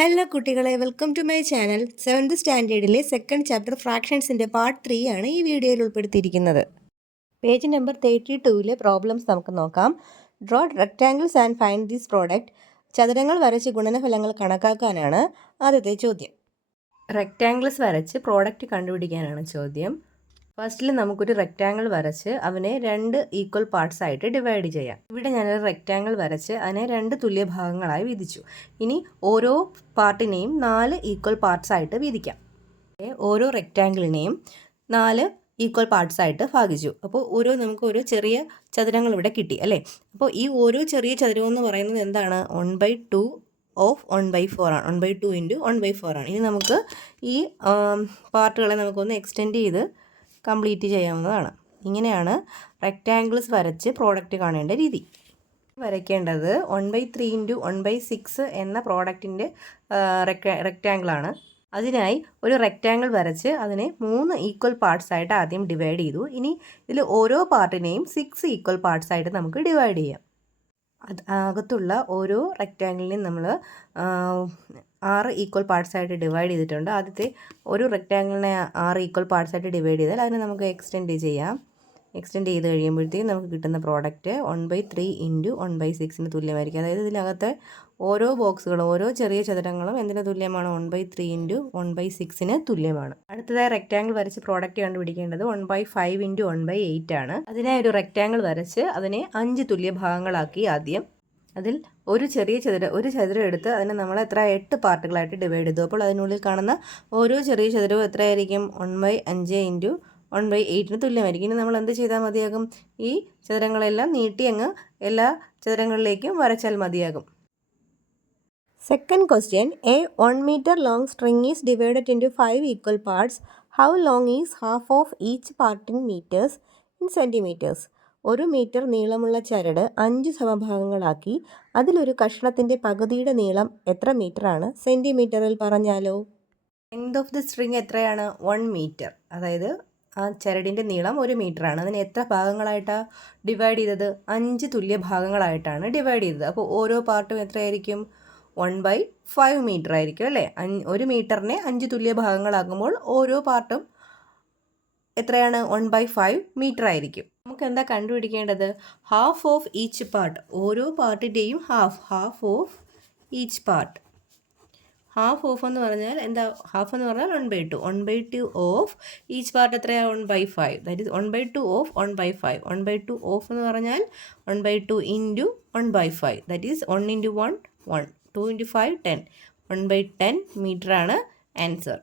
Hello കുട്ടികളെ, welcome to my channel. 7th സ്റ്റാൻഡേർഡിലെ second chapter ഫ്രാക്ഷൻസിൻ്റെ പാർട്ട് 3 ആണ് ഈ വീഡിയോയിൽ ഉൾപ്പെടുത്തിയിരിക്കുന്നത്. പേജ് നമ്പർ 32ലെ പ്രോബ്ലംസ് നമുക്ക് നോക്കാം. Draw rectangles and find this product. ചതുരങ്ങൾ വരച്ച് ഗുണനഫലങ്ങൾ കണക്കാക്കാനാണ് ആദ്യത്തെ ചോദ്യം. റെക്റ്റാങ്കിൾസ് വരച്ച് പ്രോഡക്റ്റ് കണ്ടുപിടിക്കാനാണ് ചോദ്യം. ഫസ്റ്റിൽ നമുക്കൊരു റെക്റ്റാങ്കിൾ വരച്ച് അവനെ 2 ഈക്വൽ പാർട്സ് ആയിട്ട് ഡിവൈഡ് ചെയ്യാം. ഇവിടെ ഞാനൊരു റെക്റ്റാങ്കിൾ വരച്ച് അതിനെ 2 തുല്യ ഭാഗങ്ങളായി വീതിച്ചു. ഇനി ഓരോ പാർട്ടിനെയും 4 ഈക്വൽ പാർട്സ് ആയിട്ട് വീതിക്കാം. ഓരോ റെക്റ്റാങ്കിളിനെയും 4 ഈക്വൽ പാർട്സ് ആയിട്ട് ഭാഗിച്ചു. അപ്പോൾ നമുക്ക് ഓരോ ചെറിയ ചതുരങ്ങൾ ഇവിടെ കിട്ടി അല്ലേ. അപ്പോൾ ഈ ഓരോ ചെറിയ ചതുരം എന്ന് പറയുന്നത് എന്താണ്? 1/2 ഓഫ് 1/4 ആണ്. 1/2 ഇൻറ്റു 1/4 ആണ്. ഇനി നമുക്ക് ഈ പാർട്ടുകളെ നമുക്കൊന്ന് എക്സ്റ്റെൻഡ് ചെയ്ത് കംപ്ലീറ്റ് ചെയ്യാവുന്നതാണ്. ഇങ്ങനെയാണ് റെക്റ്റാങ്കിൾസ് വരച്ച് പ്രോഡക്റ്റ് കാണേണ്ട രീതി. വരയ്ക്കേണ്ടത് 1/3 ഇൻറ്റു 1/6 എന്ന പ്രോഡക്റ്റിൻ്റെ റെക്റ്റാങ്കിളാണ്. അതിനായി ഒരു റെക്റ്റാങ്കിൾ വരച്ച് അതിനെ 3 ഈക്വൽ പാർട്സ് ആയിട്ട് ആദ്യം ഡിവൈഡ് ചെയ്തു. ഇനി ഇതിൽ ഓരോ പാർട്ടിനെയും 6 ഈക്വൽ പാർട്സ് ആയിട്ട് നമുക്ക് ഡിവൈഡ് ചെയ്യാം. അകത്തുള്ള ഓരോ റെക്റ്റാങ്കിളിനെയും നമ്മൾ 6 ഈക്വൽ പാർട്സ് ആയിട്ട് ഡിവൈഡ് ചെയ്തിട്ടുണ്ട്. ആദ്യത്തെ ഒരു റെക്റ്റാങ്കിളിനെ 6 ഈക്വൽ പാർട്സ് ആയിട്ട് ഡിവൈഡ് ചെയ്താൽ അതിനെ നമുക്ക് എക്സ്റ്റെൻഡ് ചെയ്യാം. എക്സ്റ്റെൻഡ് ചെയ്ത് കഴിയുമ്പോഴത്തേക്കും നമുക്ക് കിട്ടുന്ന പ്രോഡക്റ്റ് 1/3 ഇൻറ്റു 1/6 തുല്യമായിരിക്കും. അതായത് ഇതിനകത്തെ ഓരോ ബോക്സുകളും ഓരോ ചെറിയ ചതുരങ്ങളും എന്തിന് തുല്യമാണ്? 1/3 ഇൻറ്റു 1/6 തുല്യമാണ്. അടുത്തതായി റെക്റ്റാങ്കിൾ വരച്ച് പ്രോഡക്റ്റ് കണ്ടുപിടിക്കേണ്ടത് 1/5 ഇൻറ്റു 1/8 ആണ്. അതിനായി ഒരു റെക്റ്റാങ്കിൾ വരച്ച് അതിനെ 5 തുല്യ ഭാഗങ്ങളാക്കി ആദ്യം അതിൽ ഒരു ചതുരം എടുത്ത് അതിനെ നമ്മൾ 8 പാർട്ടുകളായിട്ട് ഡിവൈഡ് ചെയ്തു. അപ്പോൾ അതിനുള്ളിൽ കാണുന്ന ഓരോ ചെറിയ ചതുരവും എത്രയായിരിക്കും? 1/5 ഇൻറ്റു 1/8 തുല്യമായിരിക്കും. ഇനി നമ്മൾ എന്ത് ചെയ്താൽ മതിയാകും? ഈ ചതുരങ്ങളെല്ലാം നീട്ടി അങ്ങ് എല്ലാ ചതുരങ്ങളിലേക്കും വരച്ചാൽ മതിയാകും. Second question, a 1 meter long string is divided into 5 equal parts. How long is half of each part in meters in centimeters? 1 metre നീളമുള്ള ചരട് 5 സമഭാഗങ്ങളാക്കി അതിലൊരു കഷ്ണത്തിൻ്റെ പകുതിയുടെ നീളം എത്ര മീറ്ററാണ്? സെൻറ്റിമീറ്ററിൽ പറഞ്ഞാലോ? ലെങ്ത് ഓഫ് ദി സ്ട്രിങ് എത്രയാണ്? 1 മീറ്റർ. അതായത് ആ ചരടിൻ്റെ നീളം 1 മീറ്ററാണ്. അതിന് എത്ര ഭാഗങ്ങളായിട്ടാണ് ഡിവൈഡ് ചെയ്തത്? 5 തുല്യ ഭാഗങ്ങളായിട്ടാണ് ഡിവൈഡ് ചെയ്തത്. അപ്പോൾ ഓരോ പാർട്ടും എത്രയായിരിക്കും? 1/5 മീറ്റർ ആയിരിക്കും അല്ലേ. 1 മീറ്ററിനെ 5 തുല്യ ഭാഗങ്ങളാക്കുമ്പോൾ ഓരോ പാർട്ടും എത്രയാണ്? 1/5 മീറ്റർ ആയിരിക്കും. നമുക്ക് എന്താ കണ്ടുപിടിക്കേണ്ടത്? Half of each part. ഓരോ പാർട്ടിൻ്റെയും half of each part. Half of എന്ന് പറഞ്ഞാൽ എന്താ? ഹാഫ് എന്ന് പറഞ്ഞാൽ 1/2 ഓഫ് ഈച്ച് പാർട്ട് എത്രയാണ്? 1/5. That is 1/2 of 1/5. 1/2 ഓഫ് എന്ന് പറഞ്ഞാൽ 1/2 into 1/5. That is 1 into 1 1, 2 into 5 10. 1/10 metre ആണ് answer.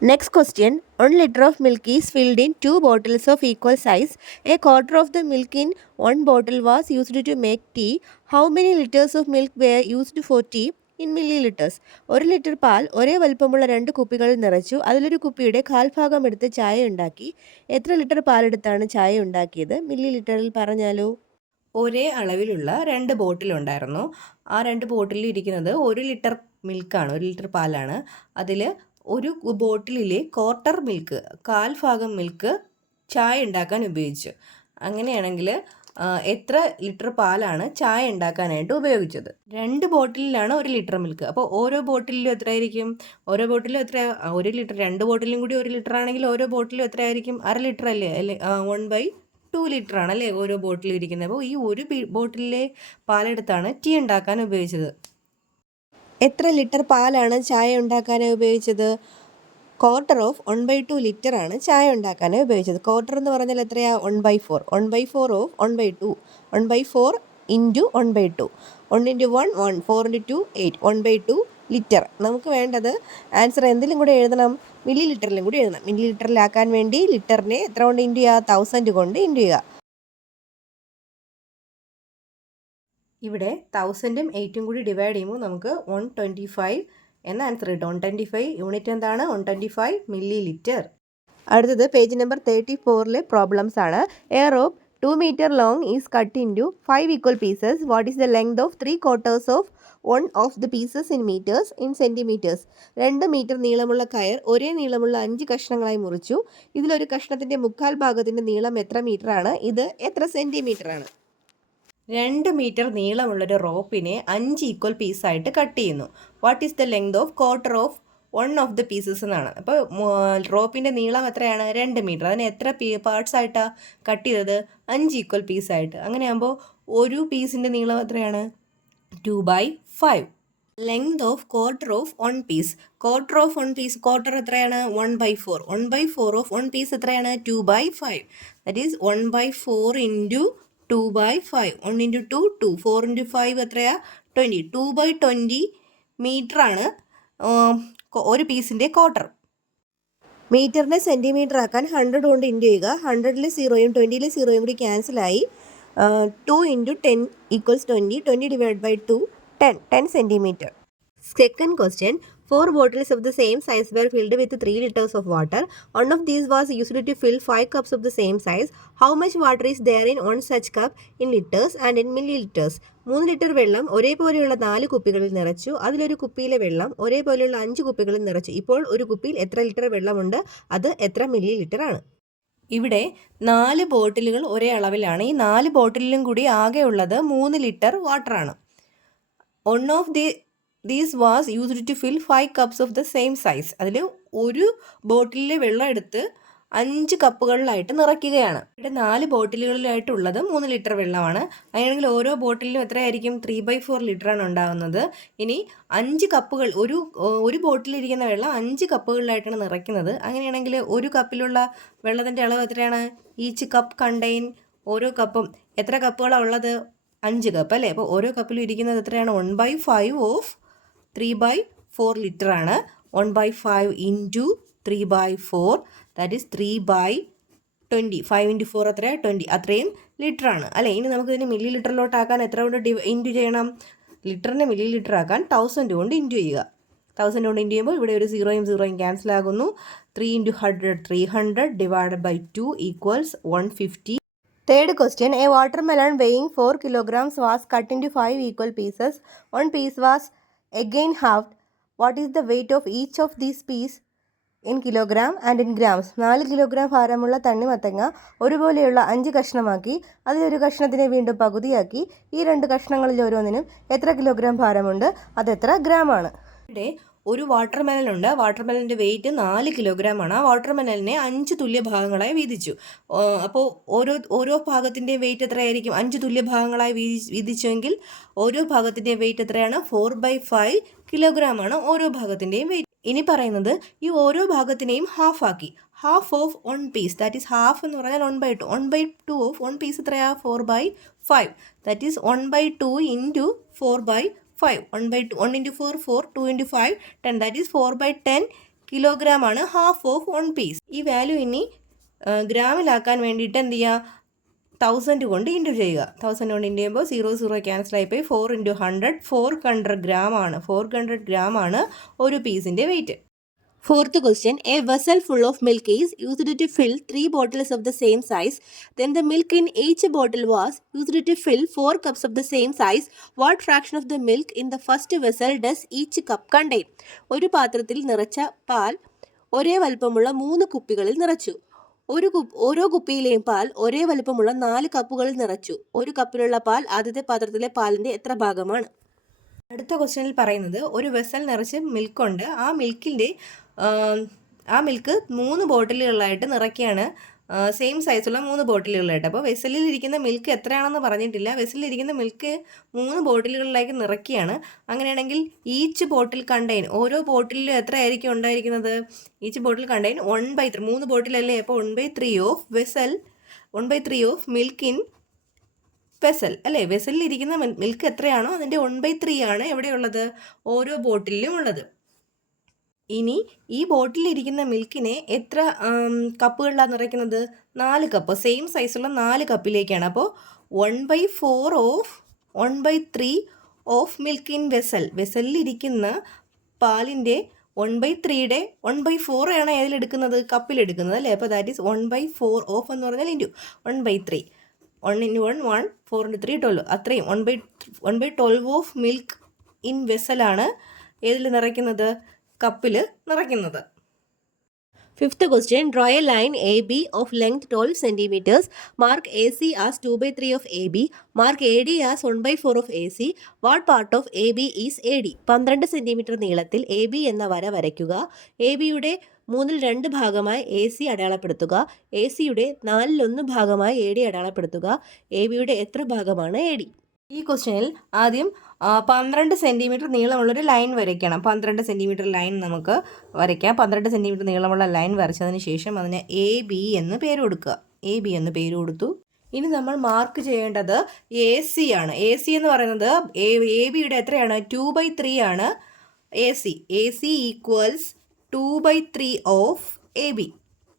Next question, 1 liter of milk is filled in 2 bottles of equal size. A quarter of the milk in 1 bottle was used to make tea. How many liters of milk were used for tea in milliliters? 1 litre പാൽ ഒരേ വലുപ്പമുള്ള 2 കുപ്പികളിൽ നിറച്ചു. അതിലൊരു കുപ്പിയുടെ കാൽഭാഗം എടുത്ത് ചായ ഉണ്ടാക്കി. എത്ര ലിറ്റർ പാലെടുത്താണ് ചായ ഉണ്ടാക്കിയത്? മില്ലി ലിറ്ററിൽ പറഞ്ഞാലോ? ഒരേ അളവിലുള്ള 2 ബോട്ടിലുണ്ടായിരുന്നു. ആ 2 ബോട്ടിലിൽ ഇരിക്കുന്നത് 1 ലിറ്റർ മിൽക്കാണ്, 1 ലിറ്റർ പാലാണ്. അതിൽ ഒരു ബോട്ടിലിലെ ക്വാർട്ടർ മിൽക്ക്, കാൽഭാഗം മിൽക്ക് ചായ ഉണ്ടാക്കാൻ ഉപയോഗിച്ചു. അങ്ങനെയാണെങ്കിൽ എത്ര ലിറ്റർ പാലാണ് ചായ ഉണ്ടാക്കാനായിട്ട് ഉപയോഗിച്ചത്? 2 ബോട്ടിലാണ് 1 ലിറ്റർ മിൽക്ക്. അപ്പോൾ ഓരോ ബോട്ടിലും എത്രയായിരിക്കും? ഓരോ ബോട്ടിലും എത്ര? 1 ലിറ്റർ. 2 ബോട്ടിലും കൂടി 1 ലിറ്റർ ആണെങ്കിൽ ഓരോ ബോട്ടിലും എത്രയായിരിക്കും? അര ലിറ്റർ അല്ലേ? 1/2 ലിറ്റർ ആണല്ലേ ഓരോ ബോട്ടിലും ഇരിക്കുന്നത്. അപ്പോൾ ഈ ഒരു ബോട്ടിലെ പാലെടുത്താണ് ടീ ഉണ്ടാക്കാൻ ഉപയോഗിച്ചത്. എത്ര ലിറ്റർ പാലാണ് ചായ ഉണ്ടാക്കാൻ ഉപയോഗിച്ചത്? ക്വാർട്ടർ ഓഫ് 1/2 ലിറ്റർ ആണ് ചായ ഉണ്ടാക്കാൻ ഉപയോഗിച്ചത്. ക്വാർട്ടർ എന്ന് പറഞ്ഞാൽ എത്രയാ? 1/4. 1/4 of 1/2. 1/4 into 1/2. 1 into 1 1, 4 into 2 8. 1/2 litre. നമുക്ക് വേണ്ടത് ആൻസർ എന്തിലും കൂടെ എഴുതണം? മില്ലി ലിറ്ററിലും കൂടി എഴുതണം. മില്ലി ലിറ്ററിലാക്കാൻ വേണ്ടി ലിറ്ററിനെ എത്ര കൊണ്ട് ഇൻറ്റു ചെയ്യുക? 1000 കൊണ്ട് ഇൻറ്റു ചെയ്യുക. ഇവിടെ 1000ഉം 8ഉം കൂടി ഡിവൈഡ് ചെയ്യുമ്പോൾ നമുക്ക് 125 എന്ന ആൻസർ കിട്ടും. 125 യൂണിറ്റ് എന്താണ്? 125 മില്ലി ലിറ്റർ. അടുത്തത് പേജ് നമ്പർ 34ലെ പ്രോബ്ലംസ് ആണ്. A rope 2 meter long is cut into 5 equal pieces. What is the length of 3/4 of one of the pieces in meters in centimeters? 2 metre നീളമുള്ള കയർ ഒരേ നീളമുള്ള 5 കഷ്ണങ്ങളായി മുറിച്ചു. ഇതിലൊരു കഷ്ണത്തിൻ്റെ 3/4 ഭാഗത്തിൻ്റെ നീളം എത്ര മീറ്ററാണ്? ഇത് എത്ര സെൻറ്റിമീറ്ററാണ്? 2 മീറ്റർ നീളമുള്ളൊരു റോപ്പിനെ 5 ഈക്വൽ പീസായിട്ട് കട്ട് ചെയ്യുന്നു. What is the length of quarter of one of the pieces എന്നാണ്. അപ്പോൾ റോപ്പിൻ്റെ നീളം എത്രയാണ്? 2 മീറ്റർ. അതിന് എത്ര പാർട്സ് ആയിട്ടാണ് കട്ട് ചെയ്തത്? 5 ഈക്വൽ പീസായിട്ട്. അങ്ങനെയാകുമ്പോൾ ഒരു പീസിൻ്റെ നീളം എത്രയാണ്? 2/5. Length of quarter of one piece. Quarter of one piece, quarter എത്രയാണ്? 1/4. 1/4 ഓഫ് വൺ പീസ് എത്രയാണ്? 2/5. That is 1/4 into 2/5. 1 into 2 2. 4 into 5 എത്രയാണ്? 20. 2/20 മീറ്ററാണ് ഒരു പീസിൻ്റെ ക്വാർട്ടർ. മീറ്ററിനെ സെൻറ്റിമീറ്റർ ആക്കാൻ 100 കൊണ്ട് ഇൻറ്റു ചെയ്യുക. 100-ൽ 0യും 20-ൽ 0യും കൂടി ക്യാൻസലായി 2 into 10 equals 20. 20 divide by 2 10 centimeter. Second question, 4 bottles of the same size were filled with 3 liters of water. One of these was used to fill 5 cups of the same size. How much water is there in one such cup in liters and in milliliters? 3 litre വെള്ളം ഒരേപോലെയുള്ള 4 കുപ്പികളിൽ നിറച്ചു. അതിലൊരു കുപ്പിയിലെ വെള്ളം ഒരേപോലെയുള്ള 5 കുപ്പികളിൽ നിറച്ചു. ഇപ്പോൾ ഒരു കുപ്പിയിൽ എത്ര litre വെള്ളമുണ്ട്? അത് എത്ര മില്ലി ലിറ്റർ ആണ്? ഇവിടെ 4 ബോട്ടിലുകൾ ഒരേ അളവിലാണ്. ഈ 4 ബോട്ടിലിലും കൂടി ആകെ ഉള്ളത് 3 litre വാട്ടറാണ്. One of these was used to fill 5 cups of the same size. അതിൽ ഒരു ബോട്ടിലിലെ വെള്ളം എടുത്ത് 5 കപ്പുകളിലായിട്ട് നിറയ്ക്കുകയാണ്. ഇവിടെ 4 ബോട്ടിലുകളിലായിട്ടുള്ളത് 3 ലിറ്റർ വെള്ളമാണ്. അങ്ങനെയാണെങ്കിൽ ഓരോ ബോട്ടിലും എത്രയായിരിക്കും? 3/4 ലിറ്ററാണ് ഉണ്ടാകുന്നത്. ഇനി 5 കപ്പുകൾ, ഒരു ബോട്ടിലിരിക്കുന്ന വെള്ളം 5 കപ്പുകളിലായിട്ടാണ് നിറയ്ക്കുന്നത്. അങ്ങനെയാണെങ്കിൽ ഒരു കപ്പിലുള്ള വെള്ളത്തിൻ്റെ അളവ് എത്രയാണ്? ഈച്ച് കപ്പ് കണ്ടെയ്ൻ, ഓരോ കപ്പും എത്ര കപ്പുകളാണ് ഉള്ളത്? 5 കപ്പ് അല്ലേ? അപ്പോൾ ഓരോ കപ്പിലും ഇരിക്കുന്നത് എത്രയാണ്? 1/5 of 3/4 ലിറ്ററാണ്. 1/5 into 3/4 that is 3/20. 5 into 4 എത്രയാണ്? 20. അത്രയും ലിറ്ററാണ് അല്ലേ? ഇനി നമുക്കിതിന് മില്ലി ലിറ്ററിലോട്ടാക്കാൻ എത്ര കൊണ്ട് ഇൻറ്റു ചെയ്യണം? ലിറ്ററിനെ മില്ലി ലിറ്റർ ആക്കാൻ 1000 കൊണ്ട് ഇൻറ്റു ചെയ്യുക. 1000 കൊണ്ട് ഇൻറ്റു ചെയ്യുമ്പോൾ ഇവിടെ ഒരു 0യും ക്യാൻസൽ ആകുന്നു. 3 into 100 300 divided by 2 equals 150. Third question, a watermelon weighing 4 kilograms was cut into 5 equal pieces. One piece was again halved. What is the weight of each of these pieces in kilogram and in grams? 4 kilogram ഭാരമുള്ള തണ്ണിമത്തങ്ങ ഒരുപോലെയുള്ള 5 കഷ്ണമാക്കി അതിലൊരു കഷ്ണത്തിനെ വീണ്ടും പകുതിയാക്കി. ഈ 2 കഷ്ണങ്ങളിൽ ഓരോന്നിനും എത്ര kilogram ഭാരമുണ്ട്? അതെത്ര ഗ്രാമാണ്? ഇവിടെ ഒരു വാട്ടർമെലൻ ഉണ്ട്. വാട്ടർമെലൻ്റെ വെയിറ്റ് 4 കിലോഗ്രാം ആണ്. ആ വാട്ടർമെലനെ 5 തുല്യ ഭാഗങ്ങളായി വീതിച്ചു. അപ്പോൾ ഓരോ ഭാഗത്തിൻ്റെയും വെയിറ്റ് എത്രയായിരിക്കും? 5 തുല്യ ഭാഗങ്ങളായി വീതിച്ചുവെങ്കിൽ ഓരോ ഭാഗത്തിൻ്റെയും വെയിറ്റ് എത്രയാണ്? 4/5 കിലോഗ്രാം ആണ് ഓരോ ഭാഗത്തിൻ്റെയും വെയിറ്റ്. ഇനി പറയുന്നത് ഈ ഓരോ ഭാഗത്തിനെയും ഹാഫ് ആക്കി. Half of 1 piece, that is half എന്ന് പറഞ്ഞാൽ 1/2. 1/2 ഓഫ് 1 പീസ് എത്രയാണ്? 4/5. That is 1/2 into 4/5. 1 into 4 4, 2 into 5 10. That is 4/10 kilogram ആണ് ഹാഫ് ഓഫ് 1 പീസ്. ഈ വാല്യൂ ഇനി ഗ്രാമിലാക്കാൻ വേണ്ടിയിട്ട് എന്ത് ചെയ്യുക? 1000 കൊണ്ട് ഇൻറ്റു ചെയ്യുക. 1000 കൊണ്ട് ഇൻറ്റു ചെയ്യുമ്പോൾ 0 ക്യാൻസൽ ആയിപ്പോയി. 4 ഇൻറ്റു 100 400 ഗ്രാം ആണ്. 400 ഗ്രാം ആണ് ഒരു പീസിൻ്റെ wait. Fourth question, a vessel full of milk is used to fill 3 bottles of the same size. Then the milk in each bottle was used to fill 4 cups of the same size. What fraction of the milk in the first vessel does each cup contain? ഒരു പാത്രത്തിൽ നിറച്ച പാൽ ഒരേ വലുപ്പമുള്ള 3 കുപ്പികളിൽ നിറച്ചു. ഓരോ കുപ്പിയിലെയും പാൽ ഒരേ വലുപ്പമുള്ള 4 കപ്പുകളിൽ നിറച്ചു. ഒരു കപ്പിലുള്ള പാൽ ആദ്യത്തെ പാത്രത്തിലെ പാലിൻ്റെ എത്ര ഭാഗമാണ്? അടുത്ത ക്വസ്റ്റ്യനിൽ പറയുന്നത് ഒരു വെസൽ നിറച്ച് മിൽക്കുണ്ട്. ആ മിൽക്ക് 3 ബോട്ടിലുകളിലായിട്ട് നിറയ്ക്കുകയാണ്. സെയിം സൈസുള്ള 3 ബോട്ടിലുകളായിട്ട്. അപ്പോൾ വെസലിൽ ഇരിക്കുന്ന മിൽക്ക് എത്രയാണെന്ന് പറഞ്ഞിട്ടില്ല. വെസലിൽ ഇരിക്കുന്ന മിൽക്ക് 3 ബോട്ടിലുകളിലേക്ക് നിറയ്ക്കുകയാണ്. അങ്ങനെയാണെങ്കിൽ ഈച്ച് ബോട്ടിൽ കണ്ടെയ്ൻ, ഓരോ ബോട്ടിലും എത്രയായിരിക്കും ഉണ്ടായിരിക്കുന്നത്? ഈച്ച് ബോട്ടിൽ കണ്ടെയ്ൻ 1/3. 3 ബോട്ടിലല്ലേ? അപ്പോൾ 1/3 of vessel, 1/3 of milk in vessel അല്ലേ? വെസലിൽ ഇരിക്കുന്ന മിൽക്ക് എത്രയാണോ അതിൻ്റെ 1/3 ആണ് എവിടെയുള്ളത്? ഓരോ ബോട്ടിലും ഉള്ളത്. ഇനി ഈ ബോട്ടിലിരിക്കുന്ന മിൽക്കിനെ എത്ര കപ്പുകളിലാണ് നിറയ്ക്കുന്നത്? 4 കപ്പ്. സെയിം സൈസുള്ള 4 കപ്പിലേക്കാണ്. അപ്പോൾ 1/4 of 1/3 of milk in vessel. വെസലിലിരിക്കുന്ന പാലിൻ്റെ 1/3യുടെ 1/4 ആണ് ഏതിലെടുക്കുന്നത്? കപ്പിലെടുക്കുന്നത് അല്ലേ? അപ്പോൾ ദാറ്റ് ഈസ് 1/4 ഓഫ് എന്ന് പറഞ്ഞാൽ ഇൻറ്റു 1/3. 1 into 1 1, 4 into 3 12. അത്രയും 1/12 ഓഫ് മിൽക്ക് ഇൻ വെസലാണ് ഏതിൽ നിറയ്ക്കുന്നത്? കപ്പിൽ നിറയ്ക്കുന്നത്. Fifth question, draw a line AB of length 12 centimeters. Mark AC as 2/3 of AB. Mark AD as 1/4 of AC. What part of AB is AD? 12 centimetre നീളത്തിൽ AB എന്ന വര വരയ്ക്കുക. ABയുടെ 2/3 ഭാഗമായി AC അടയാളപ്പെടുത്തുക. ACയുടെ 4/1 ഭാഗമായി AD അടയാളപ്പെടുത്തുക. ABയുടെ എത്ര ഭാഗമാണ് AD? ഈ ക്വസ്റ്റ്യനിൽ ആദ്യം 12 സെൻറ്റിമീറ്റർ നീളമുള്ളൊരു ലൈൻ വരയ്ക്കണം. 12 സെൻറ്റിമീറ്റർ ലൈൻ നമുക്ക് വരയ്ക്കാം. 12 സെൻറ്റിമീറ്റർ നീളമുള്ള ലൈൻ വരച്ചതിന് ശേഷം അതിന് AB എന്ന് പേര് കൊടുക്കുക. AB എന്ന് പേര് കൊടുത്തു. ഇനി നമ്മൾ മാർക്ക് ചെയ്യേണ്ടത് AC ആണ്. AC എന്ന് പറയുന്നത് ABയുടെ എത്രയാണ്? 2/3 ആണ് AC. AC equals 2/3 of AB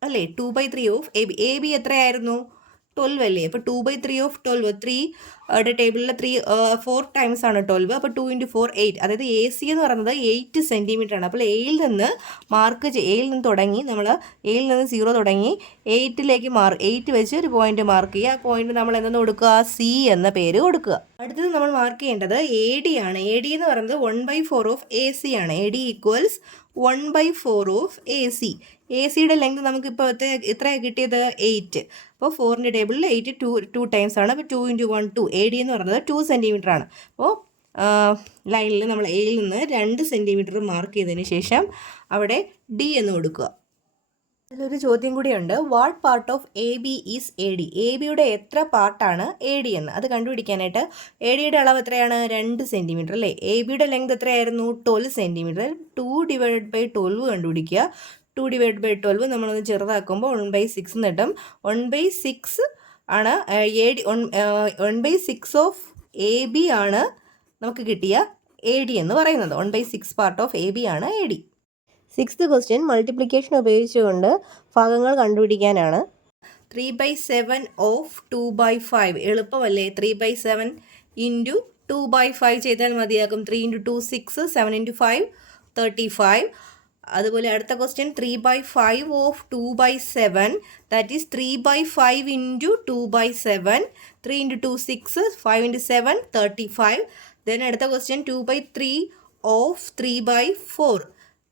അല്ലേ? 2/3 ഓഫ് AB. AB എത്രയായിരുന്നു? 12 അല്ലേ? അപ്പോൾ 2/3 ഓഫ് 12, 3 ടേബിളിൽ 4 ടൈംസ് ആണ് 12. അപ്പോൾ 2 × 4 8. അതായത് AC എന്ന് പറയുന്നത് 8 സെൻറ്റിമീറ്റർ ആണ്. അപ്പോൾ എയിൽ നിന്ന് എയിൽ നിന്ന് തുടങ്ങി നമ്മൾ എയിൽ നിന്ന് 0 തുടങ്ങി 8ലേക്ക് 8 വെച്ച് ഒരു പോയിന്റ് മാർക്ക് ചെയ്യുക. ആ പോയിന്റ് നമ്മൾ എന്തെന്ന് കൊടുക്കുക? C എന്ന പേര് കൊടുക്കുക. അടുത്തത് നമ്മൾ മാർക്ക് ചെയ്യേണ്ടത് AD ആണ്. AD എന്ന് പറയുന്നത് 1/4 ഓഫ് AC ആണ്. AD equals 1/4 of AC. ACയുടെ ലെങ്ത് നമുക്കിപ്പോൾ എത്രയാണ് കിട്ടിയത്? 8. അപ്പോൾ 4ൻ്റെ ടേബിളിൽ 8 2 ടൈംസ് ആണ്. അപ്പോൾ 2 × 1 2. AD എന്ന് പറയുന്നത് 2 സെൻറ്റിമീറ്റർ ആണ്. അപ്പോൾ ലൈനിൽ നമ്മൾ എയിൽ നിന്ന് 2 സെൻറ്റിമീറ്റർ മാർക്ക് ചെയ്തതിന് ശേഷം അവിടെ D എന്ന് കൊടുക്കുക. അതിലൊരു ചോദ്യം കൂടിയുണ്ട്. What part of AB is AD? ABയുടെ എത്ര പാർട്ടാണ് AD എന്ന് അത് കണ്ടുപിടിക്കാനായിട്ട് ADയുടെ അളവ് എത്രയാണ്? 2 സെൻറ്റിമീറ്റർ അല്ലേ? ABയുടെ ലെങ്ത് എത്രയായിരുന്നു? 12 സെൻറ്റിമീറ്റർ. 2/12 കണ്ടുപിടിക്കുക. 2/12 നമ്മളൊന്ന് ചെറുതാക്കുമ്പോൾ 1/6 എന്ന് കിട്ടും. 1/6 ആണ് AD. 1/6 ഓഫ് AB ആണ് നമുക്ക് കിട്ടിയ AD എന്ന് പറയുന്നത്. 1/6 പാർട്ട് ഓഫ് AB ആണ് AD. സിക്സ്ത് ക്വസ്റ്റ്യൻ മൾട്ടിപ്ലിക്കേഷൻ ഉപയോഗിച്ചുകൊണ്ട് ഭാഗങ്ങൾ കണ്ടുപിടിക്കാനാണ്. 3/7 ഓഫ് 2/5 എളുപ്പമല്ലേ? 3/7 ഇൻറ്റു 2/5 ചെയ്താൽ മതിയാകും. 3 × 2 6, 7 × 5 35. അതുപോലെ അടുത്ത question 3/5 of 2/7 that is 3/5 into 2/7. 3 × 2 6, 5 × 7 35. Then അടുത്ത ക്വസ്റ്റ്യൻ 2/3 ഓഫ് 3/4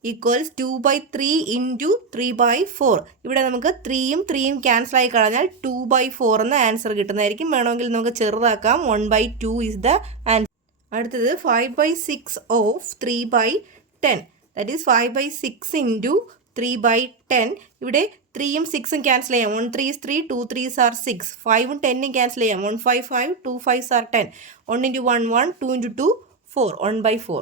ഈക്വൽസ് 2/3 ഇൻറ്റു 3/4. ഇവിടെ നമുക്ക് 3യും 3യും ക്യാൻസൽ ആയി കളഞ്ഞാൽ 2/4 എന്ന ആൻസർ കിട്ടുന്നതായിരിക്കും. വേണമെങ്കിൽ നമുക്ക് ചെറുതാക്കാം. 1/2 ഇസ് ദ ആൻസർ. അടുത്തത് 5/6 ഓഫ് 3/10 ദാറ്റ് ഈസ് 5/6 ഇൻറ്റു 3/10. ഇവിടെ 3യും 6ഉം ക്യാൻസൽ ചെയ്യാം. 1 3 is 3, 2 3s are 6. 5ഉം 10ഉം ക്യാൻസൽ ചെയ്യാം. 1 5 5, 2 5s are 10. 1 × 1 1, 2 × 2 4, 1/4.